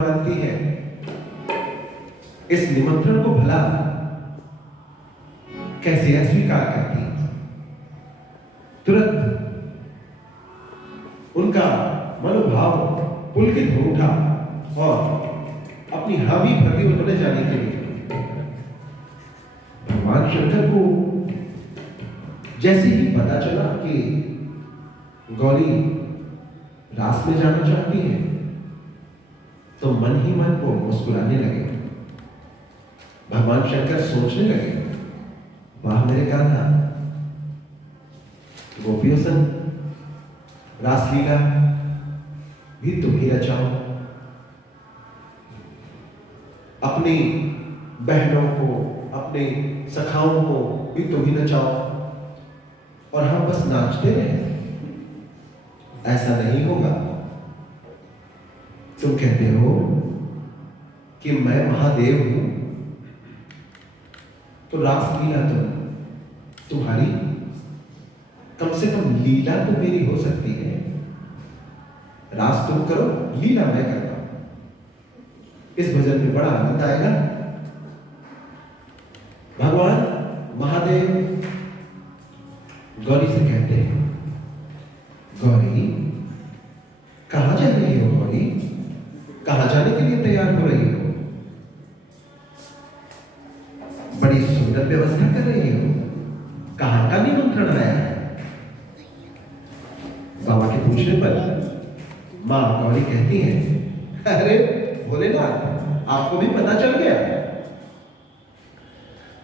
मानती है, इस निमंत्रण को भला कैसे अस्वीकार करती। तुरंत उनका मनोभाव पुलकित हो उठा और अपनी हामी भर दी उन्होंने जाने के लिए। भगवान शंकर को जैसे ही पता चला कि गौरी रास में जाना चाहती है, तो मन ही मन को मुस्कुराने लगे। भगवान शंकर सोचने लगे, वाह मेरे कान्हा, गोपियों संग रासलीला भी तुम ही रचाओ, अपनी बहनों को, अपने सखाओं को भी तुम ही नचाओ और हम बस नाचते रहे। ऐसा नहीं होगा। तुम कहते हो कि मैं महादेव हूं, तो रासलीला तुम्हारी, कम से कम लीला तो मेरी हो सकती है। रास तुम करो, लीला मैं करता हूं। इस भजन में बड़ा आनंद आएगा। भगवान महादेव गौरी से कहते हैं, गौरी कहां जा रही हो? गौरी कहां जाने के लिए तैयार हो रही हो? बड़ी सुंदर व्यवस्था कर रही हो, कहां का निमंत्रण आया है? बाबा के पूछने पर मां गौरी कहती है, अरे भोलेनाथ, आपको भी पता चल गया।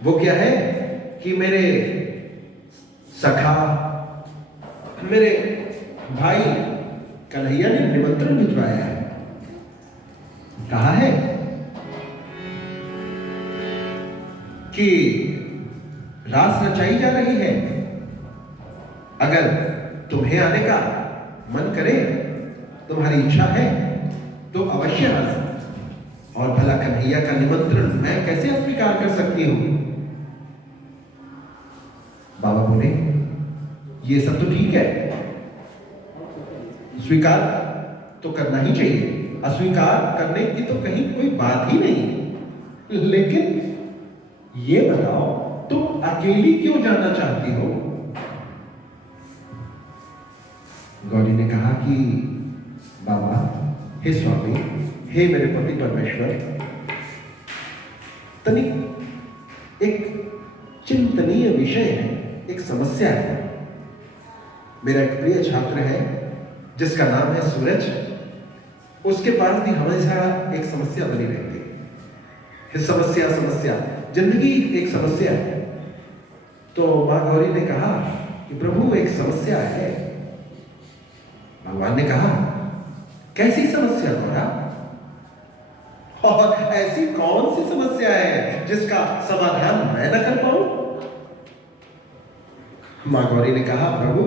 वो क्या है कि मेरे सखा, मेरे भाई कन्हैया ने निमंत्रण भिजवाया है। कहा है कि रास रचाई जा रही है, अगर तुम्हें आने का मन करे, तुम्हारी इच्छा है, तो अवश्य आना। और भला कन्हैया का निमंत्रण मैं कैसे अस्वीकार कर सकती हूं? बाबा बोले, ये सब तो ठीक है, स्वीकार तो करना ही चाहिए, अस्वीकार करने की तो कहीं कोई बात ही नहीं। लेकिन ये बताओ, तुम अकेली क्यों जाना चाहती हो? गौरी ने कहा कि बाबा, हे स्वामी, हे मेरे पति परमेश्वर, तनिक एक चिंतनीय विषय है, एक समस्या है। मेरा एक प्रिय छात्र है जिसका नाम है सूरज, उसके पास भी हमेशा एक समस्या बनी रहती है। समस्या जिंदगी एक समस्या है। तो मां गौरी ने कहा कि प्रभु, एक समस्या है। भगवान ने कहा, कैसी समस्या गौरा? और ऐसी कौन सी समस्या है जिसका समाधान मैं न कर पाऊं? मां गौरी ने कहा, प्रभु,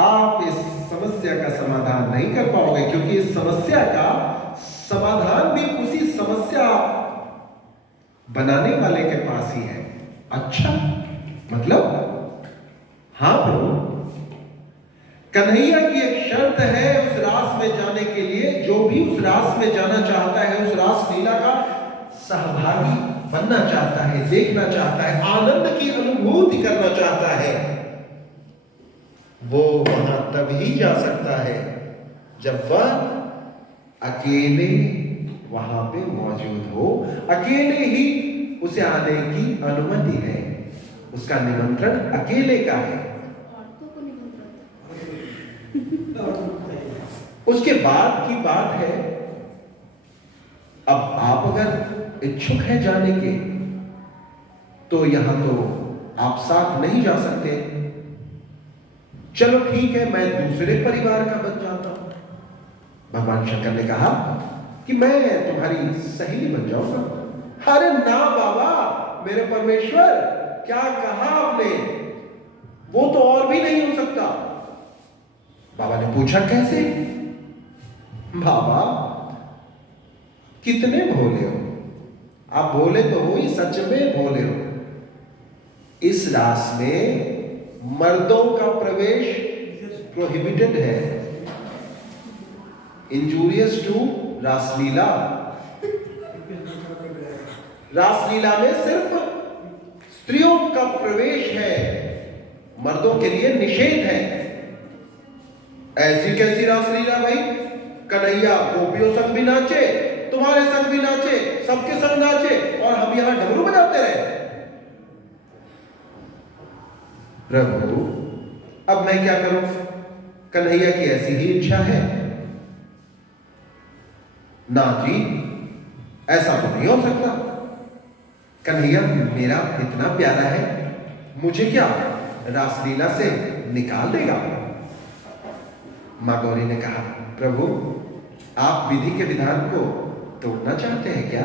आप इस समस्या का समाधान नहीं कर पाओगे, क्योंकि इस समस्या का समाधान भी उसी समस्या बनाने वाले के पास ही है। अच्छा, मतलब? हां प्रभु, कन्हैया की एक शर्त है उस रास में जाने के लिए। जो भी उस रास में जाना चाहता है, उस रास लीला का सहभागी बनना चाहता है, देखना चाहता है, आनंद की अनुभूति करना चाहता है, वो वहां तभी जा सकता है जब वह अकेले वहां पे मौजूद हो। अकेले ही उसे आने की अनुमति है। उसका निमंत्रण अकेले का है। उसके बाद की बात है, अब आप अगर इच्छुक हैं जाने के, तो यहां तो आप साथ नहीं जा सकते। चलो ठीक है, मैं दूसरे परिवार का बन जाता हूं। भगवान शंकर ने कहा कि मैं तुम्हारी सहेली बन जाऊंगा। अरे ना बाबा, मेरे परमेश्वर, क्या कहा आपने? वो तो और भी नहीं हो सकता। बाबा ने पूछा, कैसे? बाबा, कितने भोले हो आप? भोले तो हो ही, सच में भोले हो। इस रास में मर्दों का प्रवेश प्रोहिबिटेड है, इंजूरियस टू रासलीला, रासलीला में सिर्फ स्त्रियों का प्रवेश है, मर्दों के लिए निषेध है। ऐसी कैसी रासलीला भाई? कन्हैया गोपियों संग भी नाचे, तुम्हारे संग भी नाचे, सबके संग नाचे, और हम यहां डमरू बजाते रहे। प्रभु अब मैं क्या करूं? कन्हैया की ऐसी ही इच्छा है। ना जी, ऐसा तो नहीं हो सकता। कन्हैया मेरा इतना प्यारा है, मुझे क्या रासलीला से निकाल देगा? मां गौरी ने कहा, प्रभु आप विधि के विधान को तोड़ना चाहते हैं क्या?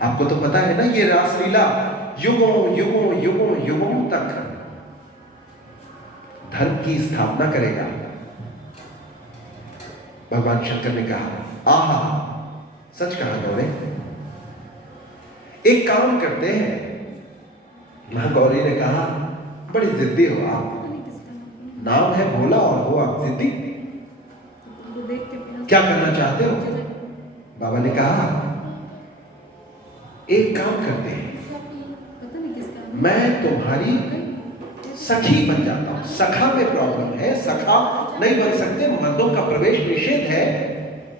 आपको तो पता है ना, ये रासलीला युगों युगों युगों युगों तक धर्म की स्थापना करेगा। भगवान शंकर ने कहा, आहा, सच कहा गौरी। एक काम करते हैं। मां गौरी ने कहा, बड़ी जिद्दी हो आप, नाम है भोला और हो आप जिद्दी, क्या करना चाहते हो? बाबा ने कहा, एक काम करते हैं, मैं तुम्हारी सखी बन जाता हूं। सखा में प्रॉब्लम है, सखा नहीं बन सकते, मर्दों का प्रवेश निषेध है।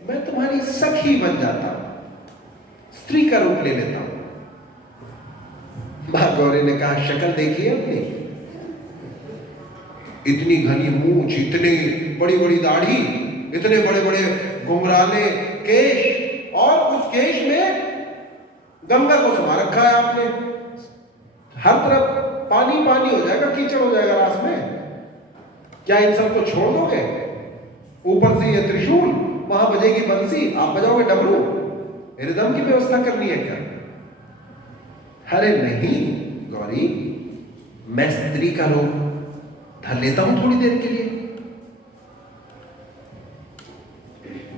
मैं तुम्हारी सखी बन जाता हूं, स्त्री का रूप ले लेता हूं। मां गौरी ने कहा, शक्ल देखिए अपनी, इतनी घनी मूंछ, इतनी बड़ी बड़ी दाढ़ी, इतने बड़े बड़े घुंघराले केश, और उस केश में गंगा को समा रखा है आपने। हर तरफ पानी पानी हो जाएगा, कीचड़ हो जाएगा रास में। क्या इन सबको छोड़ दोगे? ऊपर से ये त्रिशूल, वहां बजेगी बंसी, आप बजाओगे डमरू, रिदम की व्यवस्था करनी है क्या? अरे नहीं गौरी, मैं स्त्री का रूप धर लेता हूं थोड़ी देर के लिए।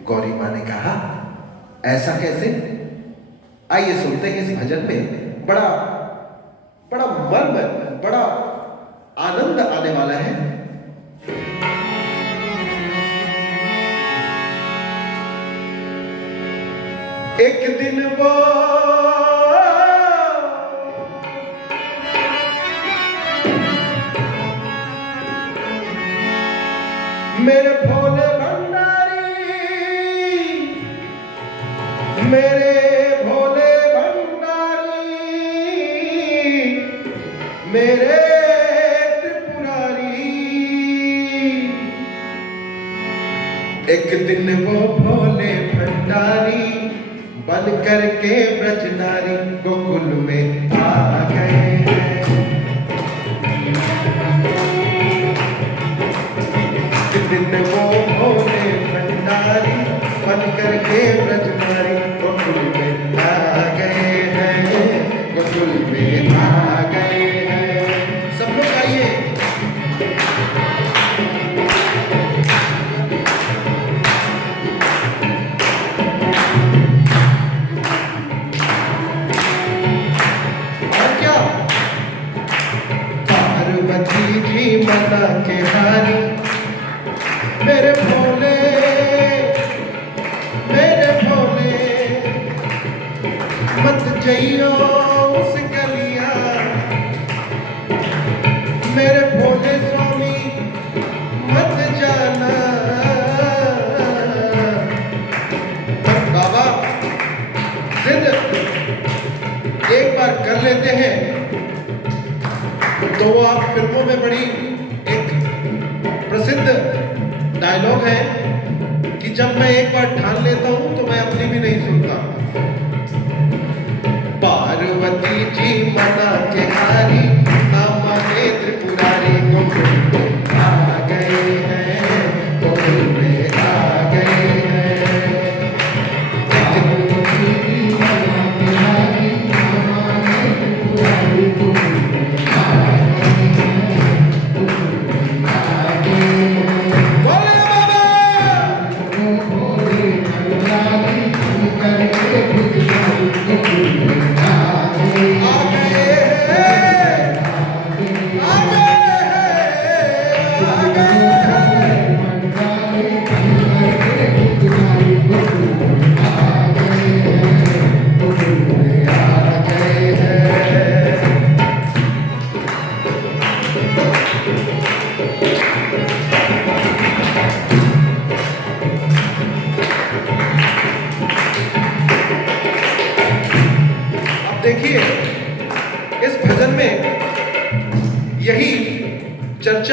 गौरी मां ने कहा, ऐसा कैसे? आइए सुनते हैं, इस भजन में बड़ा बड़ा मर्म, बड़ा आनंद आने वाला है। एक दिन वो मेरे भोले भंडारी, मेरे भोले भंडारी, मेरे त्रिपुरारी। एक दिन वो भोले भंडारी बन करके ब्रज नारी गोकुल में आ गए हैं। एक दिन वो भोले भंडारी बन करके ब्रज नारी गोकुल में आ गए हैं, गोकुल में आ गए हैं। सब लोग आइए। पार्वती जी मना के हारी, मेरे भोले, मेरे भोले, मत जइयो उस गलिया, मेरे भोले स्वामी मत जाना। बाबा जिद एक बार कर लेते हैं तो वो आप फिल्मों में बड़ी एक प्रसिद्ध डायलॉग है कि जब मैं एक बार ठान लेता हूं तो मैं अपनी भी नहीं सुनता। पार्वती जी मना के हारी, ना माने त्रिपुरारी, गोकुल में आ गए हैं, गोकुल में आ गए हैं। आ गए हैं।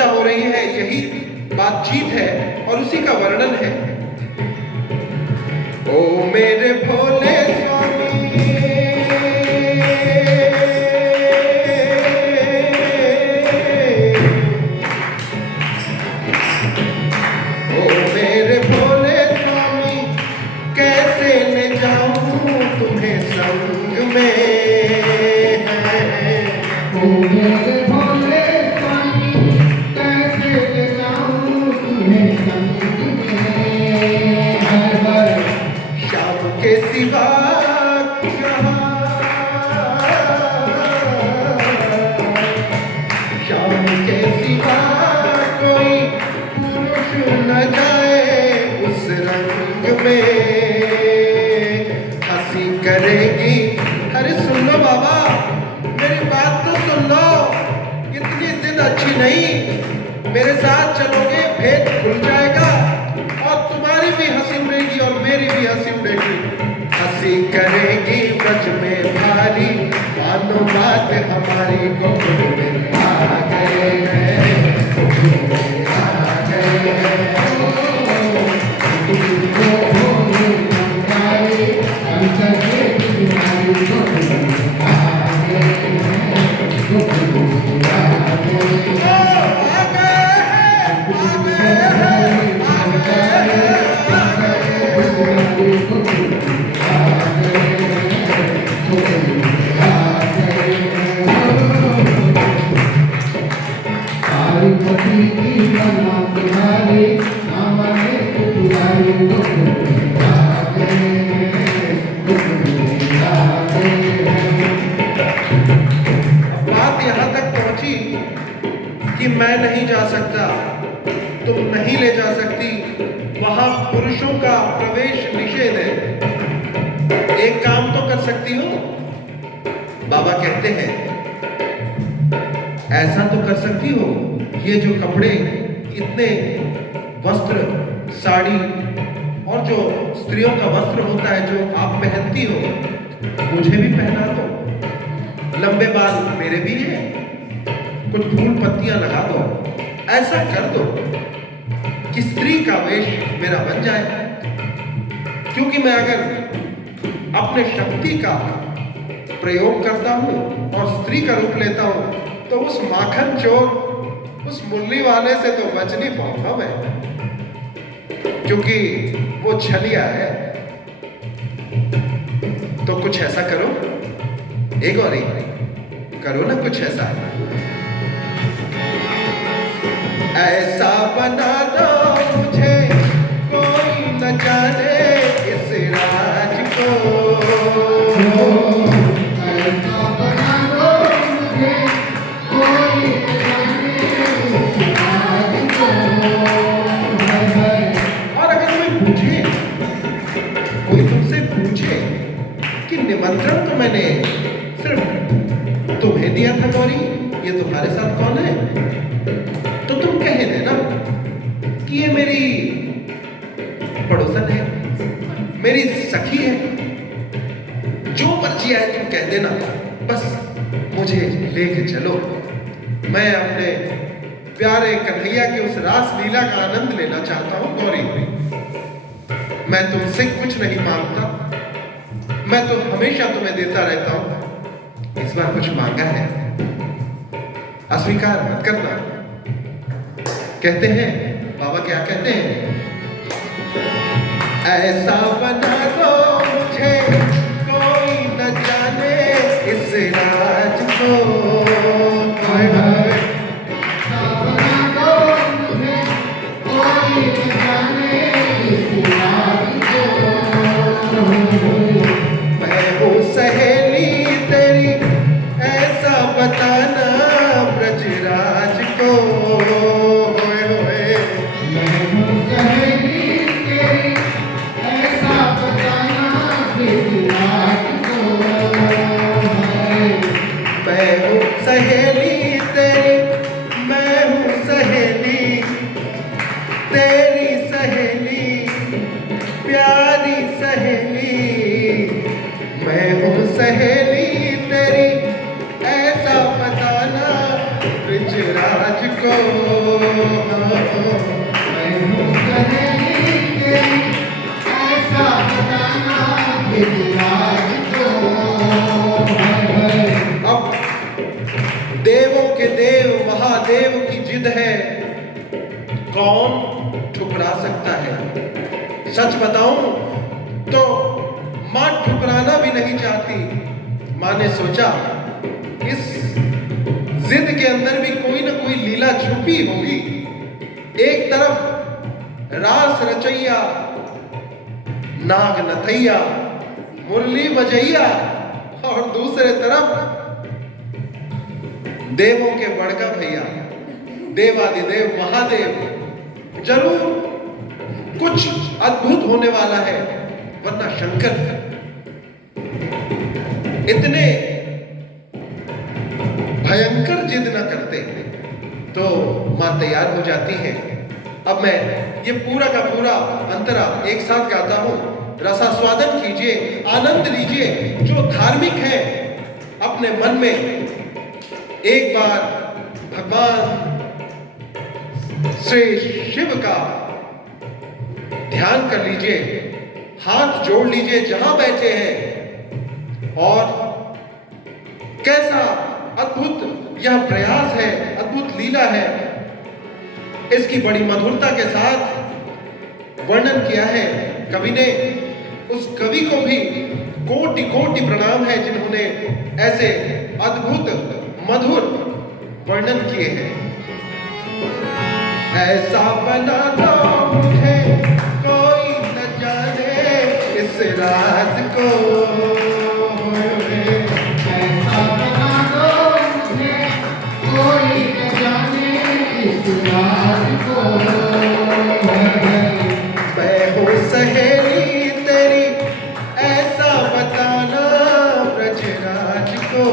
चर्चा हो रही है, यही बातचीत है और उसी का वर्णन है। ओ मेरे भोले स्वामी, ओ मेरे भोले स्वामी, कैसे ले जाऊं तुम्हें संग में। ओ मेरे भोले स्वामी, कैसे ले जाऊं तुम्हें संग में। श्याम के सिवा श्याम के सिवा कोई पुरुष न जाए उस रंग में। हंसी करेगी, अरे सुन लो बाबा, मेरी बात तो सुन लो, इतनी जिद अच्छी नहीं। मेरे साथ चलोगे, भेद खुल जाएगा और तुम्हारी भी हंसी उड़ेगी और मेरी भी हंसी उड़ेगी। हंसी करेगी ब्रज में भारी, मानो बात हमारी गोकुल में आ गए हैं, गोकुल में आ गए हैं। बात यहाँ तक पहुंची कि मैं नहीं जा सकता, तुम नहीं ले जा सकती, वहां पुरुषों का प्रवेश निषेध है। एक काम तो कर सकती हो, बाबा कहते हैं ऐसा तो कर सकती हो, ये जो कपड़े, इतने वस्त्र, साड़ी और जो स्त्रियों का वस्त्र होता है जो आप पहनती हो, मुझे भी पहना दो। लंबे बाल मेरे भी हैं, कुछ फूल पत्तियां लगा दो, ऐसा कर दो कि स्त्री का वेश मेरा बन जाए। क्योंकि मैं अगर अपने शक्ति का प्रयोग करता हूं और स्त्री का रूप लेता हूं, तो उस माखन चोर, उस मुरली वाले से तो बच नहीं पाऊंगा मैं, क्योंकि वो छलिया है। तो कुछ ऐसा करो, एक और एक करो ना, कुछ ऐसा ऐसा बना दो मुझे, कोई न जाने इस राज को। ऐसा बना दो मुझे, कोई न जाने इस राज को। और अगर कोई पूछे, कोई तुमसे पूछे कि निमंत्रण तो मैंने सिर्फ तुम्हें दिया था गौरी, ये तुम्हारे साथ कौन है, तो तुम कह देना कि ये मेरी पड़ोसन है, मेरी सखी है। जो मर्जी आए तुम कह देना, बस मुझे लेके चलो। मैं अपने प्यारे कन्हैया के उस रास लीला का आनंद लेना चाहता हूं गौरी। मैं तुमसे कुछ नहीं मांगता, मैं तो हमेशा तुम्हें देता रहता हूं। इस बार कुछ मांगा है, अस्वीकार मत करना। कहते हैं बाबा, क्या कहते हैं, ऐसा बना दो मुझे, कोई न जाने इस राज को। ऐसा बना दो मुझे, कोई न जाने इस राज को। मैं हूँ सहेली तेरी, ऐसा बताना ब्रजराज को। होए होए, मैं हूँ सहेली तेरी, ऐसा बताना ब्रजराज को। मैं हूँ सहेली तेरी, मैं हूँ सहेली तेरी, सहेली प्यारी सहेली। मैं हूँ सहेली तेरी, ऐसा बताना ब्रजराज को। गिरिराज को है। अब देवों के देव महादेव की जिद है, कौन ठुकरा सकता है? सच बताऊं तो मां ठुकराना भी नहीं चाहती। मां ने सोचा इस जिद के अंदर भी कोई ना कोई लीला छुपी होगी। एक तरफ रास रचैया, नाग नथैया, मुरली बजैया, और दूसरे तरफ देवों के बड़का भैया देवादिदेव महादेव। जरूर कुछ अद्भुत होने वाला है, वरना शंकर इतने भयंकर जिद न करते। तो मां तैयार हो जाती है। अब मैं ये पूरा का पूरा अंतरा एक साथ गाता हूं, रसास्वादन कीजिए, आनंद लीजिए। जो धार्मिक है अपने मन में एक बार भगवान श्री शिव का ध्यान कर लीजिए, हाथ जोड़ लीजिए जहां बैठे हैं, और कैसा अद्भुत यह प्रयास है, अद्भुत लीला है। इसकी बड़ी मधुरता के साथ वर्णन किया है कवि ने। उस कवि को भी कोटि कोटि प्रणाम है जिन्होंने ऐसे अद्भुत मधुर वर्णन किए हैं। ऐसा बना दो मुझे कोई न जाने इस राज को, ऐसा बना दो मुझे कोई न जाने इस राज को है। मैं हूँ सहेली तेरी ऐसा बताना ब्रजराज को।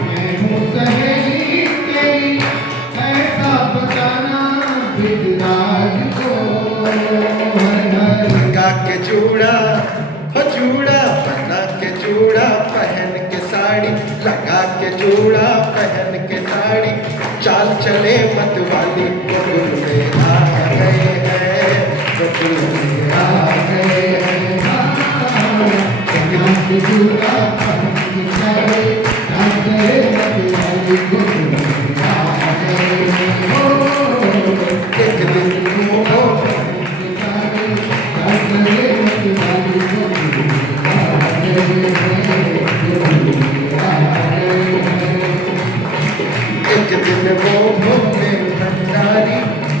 मैं हूँ सहेली तेरी ऐसा बताना गिरिराज को है। लगा के चूड़ा हो चूड़ा, बना के चूड़ा पहन के साड़ी, लगा के चूड़ा पहन के साड़ी, चाल चले मत वाली गोकुल में आ गए हैं, गोकुल में आ गए हैं। एक दिन वो एक दिन वो भोले भंडारी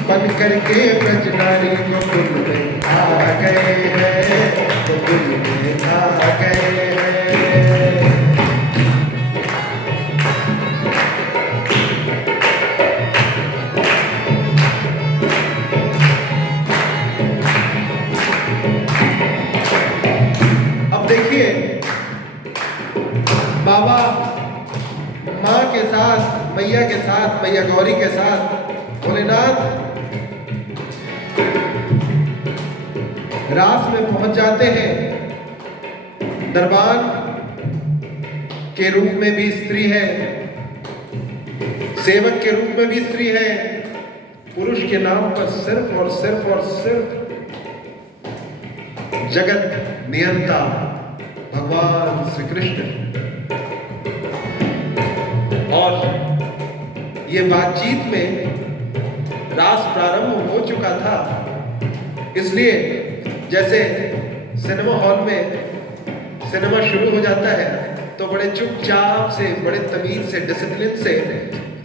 बन करके ब्रजनारी गोकुल में आ गए हैं, गोकुल में आ गए हैं। अब देखिए बाबा माँ के साथ, मैया के साथ, मैया गौरी के साथ भोलेनाथ रास में पहुंच जाते हैं। दरबार के रूप में भी स्त्री है, सेवक के रूप में भी स्त्री है, पुरुष के नाम पर सिर्फ और सिर्फ और सिर्फ जगत नियंता भगवान श्री कृष्ण। और ये बातचीत में रास प्रारंभ हो चुका था, इसलिए जैसे सिनेमा हॉल में सिनेमा शुरू हो जाता है तो बड़े चुपचाप से, बड़े तमीज से, डिसिप्लिन से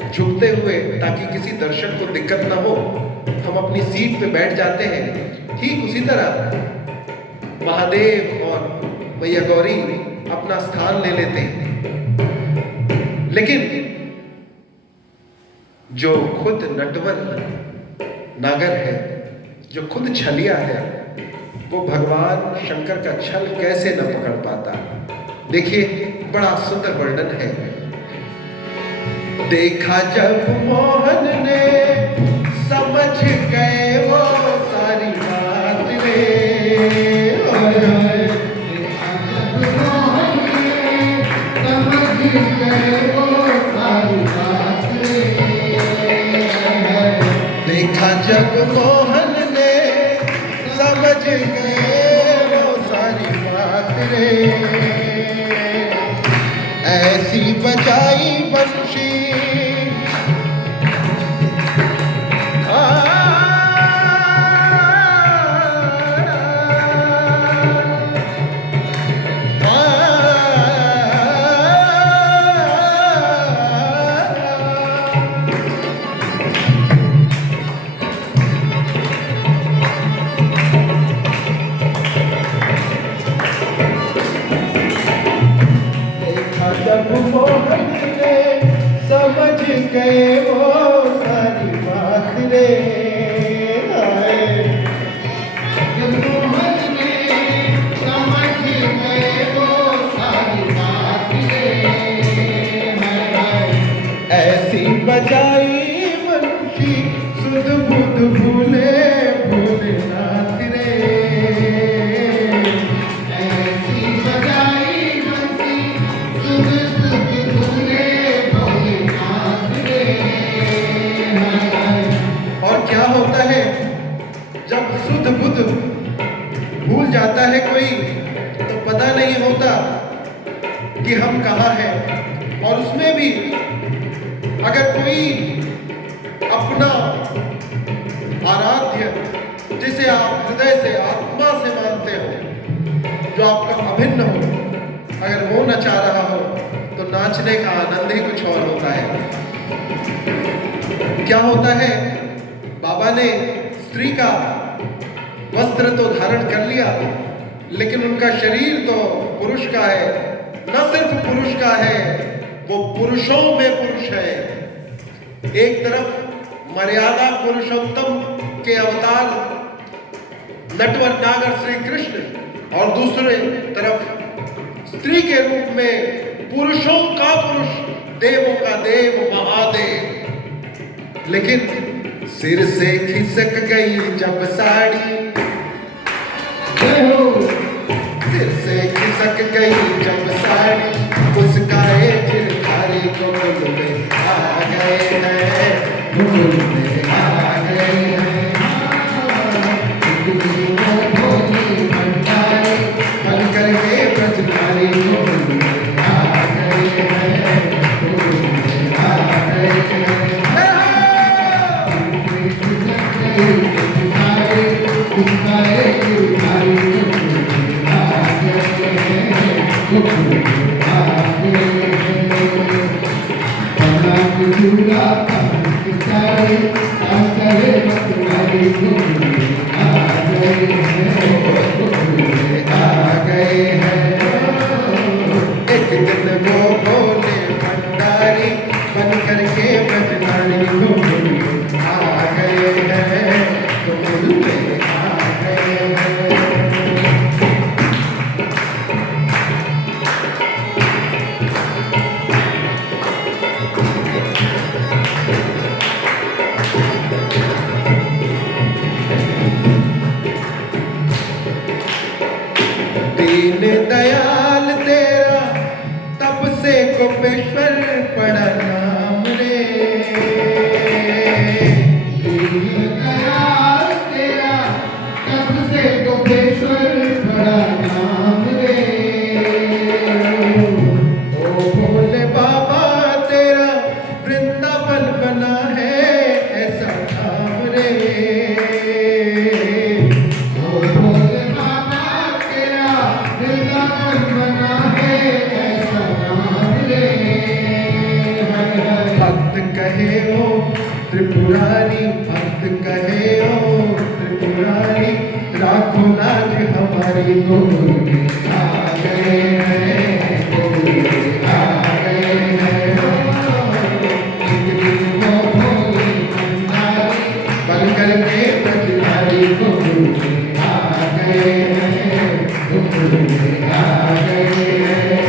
झुकते हुए, ताकि किसी दर्शक को दिक्कत ना हो, हम अपनी सीट पे बैठ जाते हैं। ठीक उसी तरह महादेव और मैया गौरी अपना स्थान ले लेते हैं। लेकिन जो खुद नटवर नागर है, जो खुद छलिया है, वो भगवान शंकर का छल कैसे न पकड़ पाता। देखिए बड़ा सुंदर वर्णन है। देखा जब मोहन ने समझ गए वो सारी बात रे, देखा जब मोहन ने समझ गए वो रे, ऐसी बजाई बंशी जब मोहन ने समझ गए वो सारी बात रे, जब मोहन ने समझ गए वो सारी बात रे, ऐसी बजाई बंशी सुध बुध भूले भोलेनाथ रे, ऐसी बजाई बंसी सुध बुध भूले भोलेनाथ रे। और क्या होता है जब सुध बुध भूल जाता है कोई, तो पता नहीं होता कि हम कहाँ हैं। और उसमें भी अगर कोई अपना आराध्य जिसे आप हृदय से आत्मा से मानते हो, जो आपका अभिन्न हो, अगर वो नचा रहा हो तो नाचने का आनंद ही कुछ और होता है। क्या होता है, बाबा ने स्त्री का वस्त्र तो धारण कर लिया, लेकिन उनका शरीर तो पुरुष का है। न सिर्फ पुरुष का है, वो पुरुषों में पुरुष है। एक तरफ मर्यादा पुरुषोत्तम के अवतार नटवर नागर श्री कृष्ण, और दूसरे तरफ स्त्री के रूप में पुरुषों का पुरुष, देवों का देव महादेव। लेकिन सिर से खिसक गई जब साड़ी, सिर से खिसक गई जब साड़ी, उसका चिरखारी को भूल में आ गए हैं, भूल में आ गए हैं। भोली भंडारी बन करके ब्रजधारी को भूल में आ गए हैं, भूल में आ गए हैं। एक दिन वो भोले भंडारी बन करके ब्रजधारी को भूल में आ गए हैं, तो भूल में आ गए हैं। दीन दयाल तेरा तब से गोपेश्वर पड़ा नाम रे, दयाल तेरा तब से गोपेश्वर बड़ा नाम रे। ओ भोले बाबा तेरा वृंदावन बना है ऐसा नाम रे, ओ भोले बाबा तेरा वृंदावन बना है ऐसा नाम रे। भक्त कहे ओ त्रिपुरारी, भक्त कहे ओ त्रिपुरारी, राखो लाज हमारी गोद में आ गए हैं, गोद में आ गए हैं। बन करके ब्रजधारी गोद में आ गए हैं, गोद में आ गए हैं।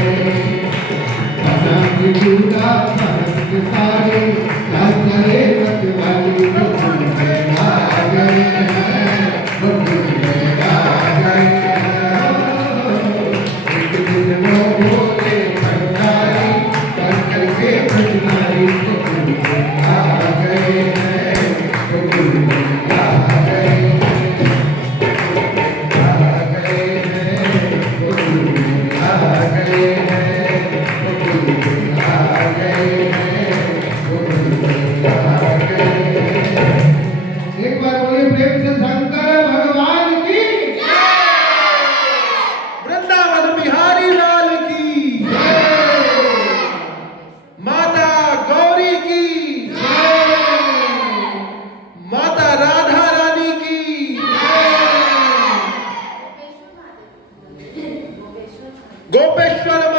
गोपेश्वर